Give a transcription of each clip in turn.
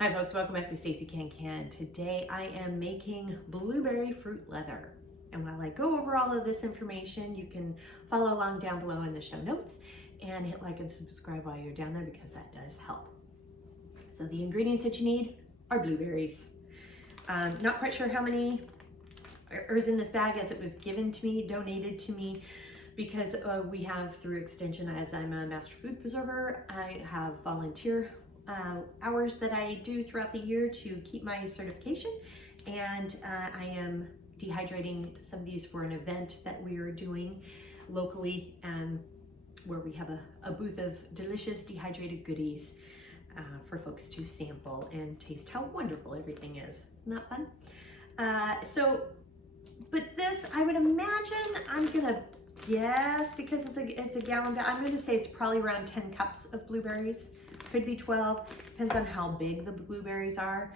Hi folks, welcome back to Stacey Can. Today I am making blueberry fruit leather. And while I go over all of this information, you can follow along down below in the show notes and hit like and subscribe while you're down there because that does help. So the ingredients that you need are blueberries. Not quite sure how many is in this bag as it was given to me, donated to me, because we have through extension, as I'm a master food preserver, I have volunteer hours that I do throughout the year to keep my certification, and I am dehydrating some of these for an event that we are doing locally, and where we have a booth of delicious dehydrated goodies for folks to sample and taste how wonderful everything is. Isn't that fun? But this, I would imagine, I'm gonna guess, because it's a gallon bag, I'm gonna say it's probably around 10 cups of blueberries. Could be 12, depends on how big the blueberries are.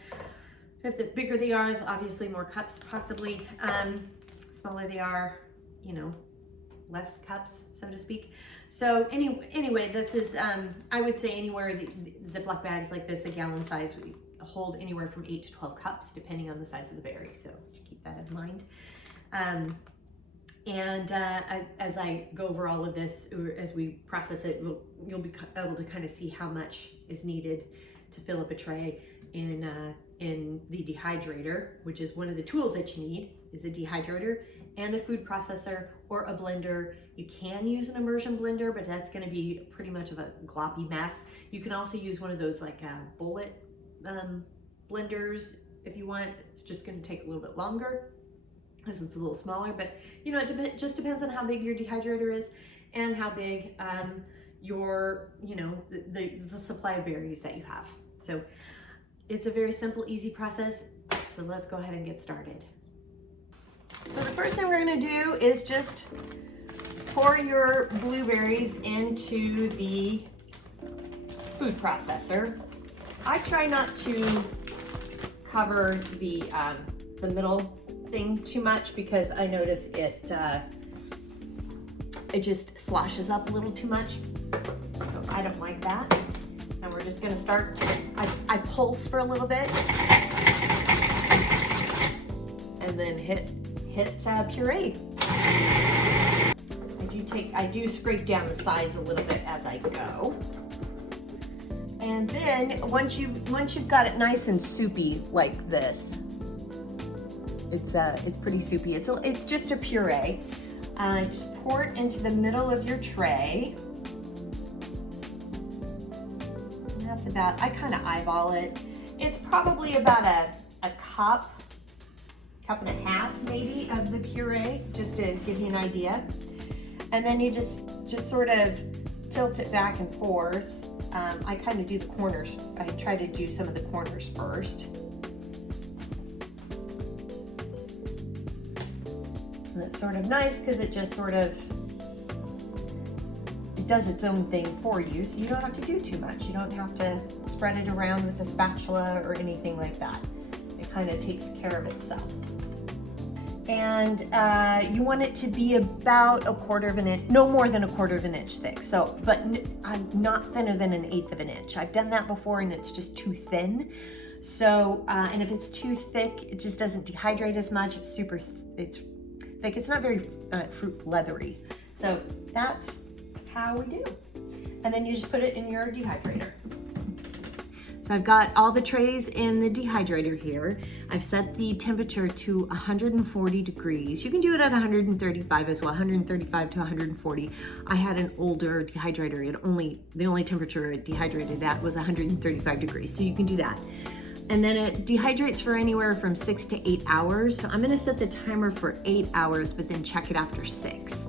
If the bigger they are, obviously more cups possibly. Smaller they are, you know, less cups, so to speak. So anyway, this is, I would say anywhere, the Ziploc bags like this, a gallon size, we hold anywhere from 8 to 12 cups, depending on the size of the berry. So keep that in mind. As I go over all of this, or as we process it, you'll be able to kind of see how much is needed to fill up a tray in the dehydrator, which is one of the tools that you need, is a dehydrator and a food processor or a blender. You can use an immersion blender, but that's going to be pretty much of a gloppy mess. You can also use one of those like bullet blenders if you want. It's just going to take a little bit longer, because it's a little smaller, but you know, it just depends on how big your dehydrator is and how big your, you know, the supply of berries that you have. So it's a very simple, easy process. So let's go ahead and get started. So the first thing we're gonna do is just pour your blueberries into the food processor. I try not to cover the middle thing too much, because I notice it just sloshes up a little too much, so I don't like that. And we're just gonna start, I pulse for a little bit and then hit puree. I do scrape down the sides a little bit as I go. And then once you've got it nice and soupy like this, it's pretty soupy. It's just a puree. Just pour it into the middle of your tray. And that's about, I kind of eyeball it. It's probably about a cup and a half maybe of the puree, just to give you an idea. And then you just sort of tilt it back and forth. I kind of do the corners. I try to do some of the corners first. And it's sort of nice because it just sort of, it does its own thing for you, so you don't have to do too much. You don't have to spread it around with a spatula or anything like that. It kind of takes care of itself. And you want it to be about 1/4 of an inch, no more than 1/4 of an inch thick. So, but not thinner than 1/8 of an inch. I've done that before and it's just too thin. So, and if it's too thick, it just doesn't dehydrate as much. It's thick. It's not very fruit leathery. So that's how we do. And then you just put it in your dehydrator. So I've got all the trays in the dehydrator here. I've set the temperature to 140 degrees. You can do it at 135 as well, 135 to 140. I had an older dehydrator. The only temperature it dehydrated at was 135 degrees. So you can do that. And then it dehydrates for anywhere from 6 to 8 hours. So I'm gonna set the timer for 8 hours, but then check it after 6.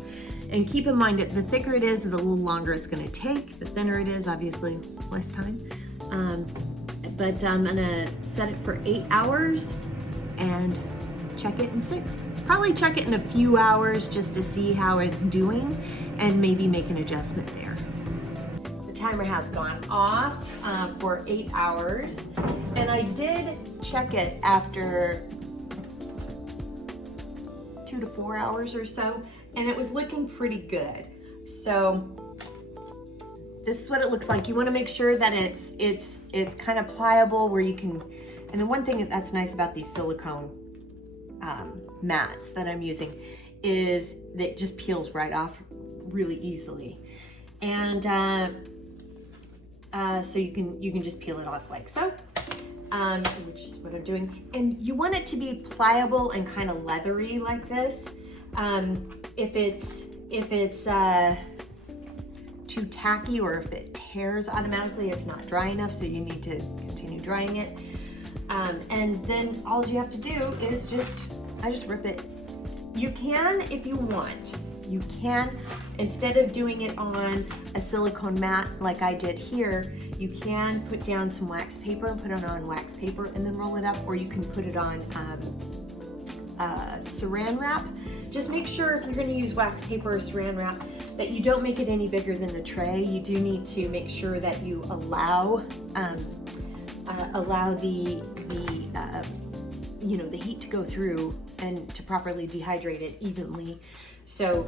And keep in mind that the thicker it is, the little longer it's gonna take. The thinner it is, obviously less time. But I'm gonna set it for 8 hours and check it in 6. Probably check it in a few hours just to see how it's doing and maybe make an adjustment there. The timer has gone off for 8 hours, and I did check it after 2 to 4 hours or so, and it was looking pretty good. So this is what it looks like. You want to make sure that it's kind of pliable where you can, and the one thing that's nice about these silicone mats that I'm using is that it just peels right off really easily. And so you can just peel it off like so, which is what I'm doing. And you want it to be pliable and kind of leathery like this. If it's too tacky, or if it tears automatically, it's not dry enough, so you need to continue drying it. And then all you have to do is I just rip it. You can, if you want, you can, instead of doing it on a silicone mat like I did here, you can put down some wax paper and put it on wax paper and then roll it up, or you can put it on saran wrap. Just make sure if you're going to use wax paper or saran wrap that you don't make it any bigger than the tray. You do need to make sure that you allow the heat to go through and to properly dehydrate it evenly. So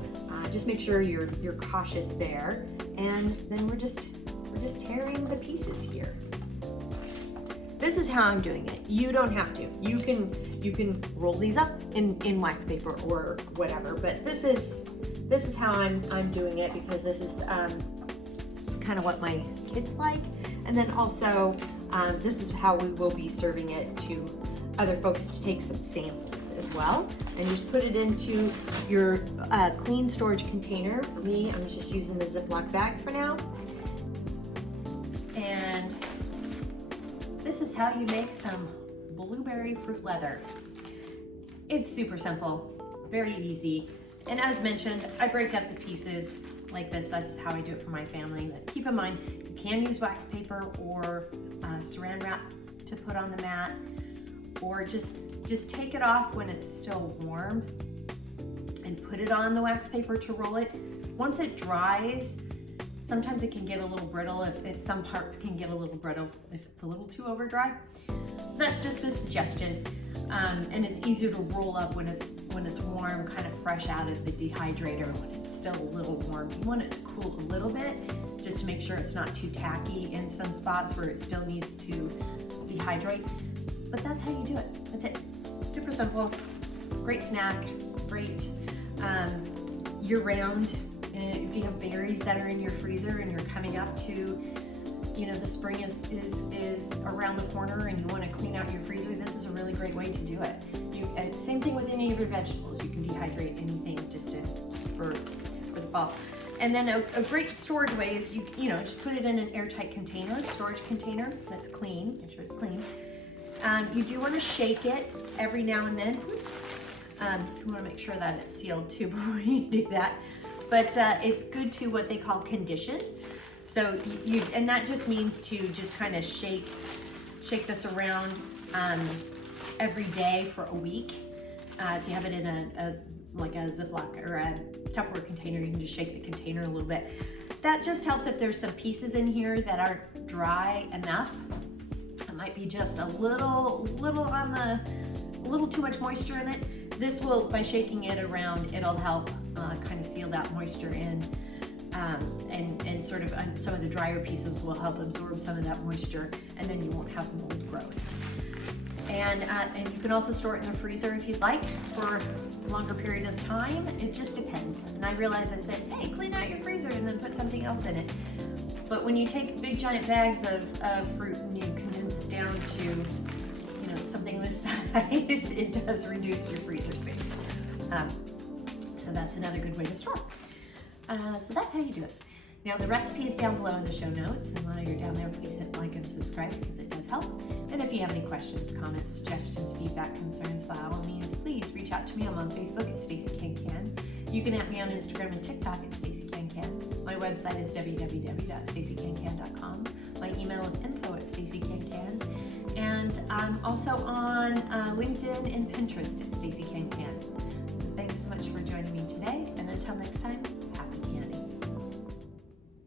just make sure you're cautious there. And then we're just tearing the pieces here. This is how I'm doing it. You don't have to. You can roll these up in wax paper or whatever, but this is how I'm doing it, because this is kind of what my kids like. And then also this is how we will be serving it to other folks to take some samples as well. And just put it into your clean storage container. For me, I'm just using the Ziploc bag for now. And this is how you make some blueberry fruit leather. It's super simple, very easy. And as mentioned, I break up the pieces like this. That's how I do it for my family. But keep in mind, you can use wax paper or saran wrap to put on the mat, or just take it off when it's still warm and put it on the wax paper to roll it. Once it dries, sometimes it can get a little brittle. Some parts can get a little brittle if it's a little too over dry. That's just a suggestion. And it's easier to roll up when it's warm, kind of fresh out of the dehydrator. When it's still a little warm, you want it to cool a little bit, just to make sure it's not too tacky in some spots where it still needs to dehydrate. But that's how you do it. That's it. Super simple. Great snack. Great year-round. If you have berries that are in your freezer and you're coming up to, the spring is around the corner and you want to clean out your freezer, this is a really great way to do it. Same thing with any of your vegetables. You can dehydrate anything just for the fall. And then a great storage way is just put it in an airtight container, storage container that's clean. Make sure it's clean. You do want to shake it every now and then. You want to make sure that it's sealed too before you do that. But it's good to what they call condition. So and that just means to just kind of shake this around every day for a week. If you have it in a Ziploc or a Tupperware container, you can just shake the container a little bit. That just helps if there's some pieces in here that aren't dry enough. It might be just a little too much moisture in it. This will, by shaking it around, it'll help kind of seal that moisture in, and sort of some of the drier pieces will help absorb some of that moisture, and then you won't have mold growth. And you can also store it in the freezer if you'd like for a longer period of time. It just depends. And I realized I said, hey, clean out your freezer and then put something else in it. But when you take big giant bags of fruit and you condense it down to something this size, it does reduce your freezer space. So that's another good way to store. So that's how you do it. Now the recipe is down below in the show notes, and while you're down there, please hit like and subscribe because it does help. And if you have any questions, comments, suggestions, feedback, concerns, by all means, please reach out to me. I'm on Facebook at Stacey Can. You can at me on Instagram and TikTok at Stacey Can. My website is www.staceycancan.com. My email is info@staceycancan. And I'm also on LinkedIn and Pinterest at Stacey Can. Thanks so much for joining me today, and until next time,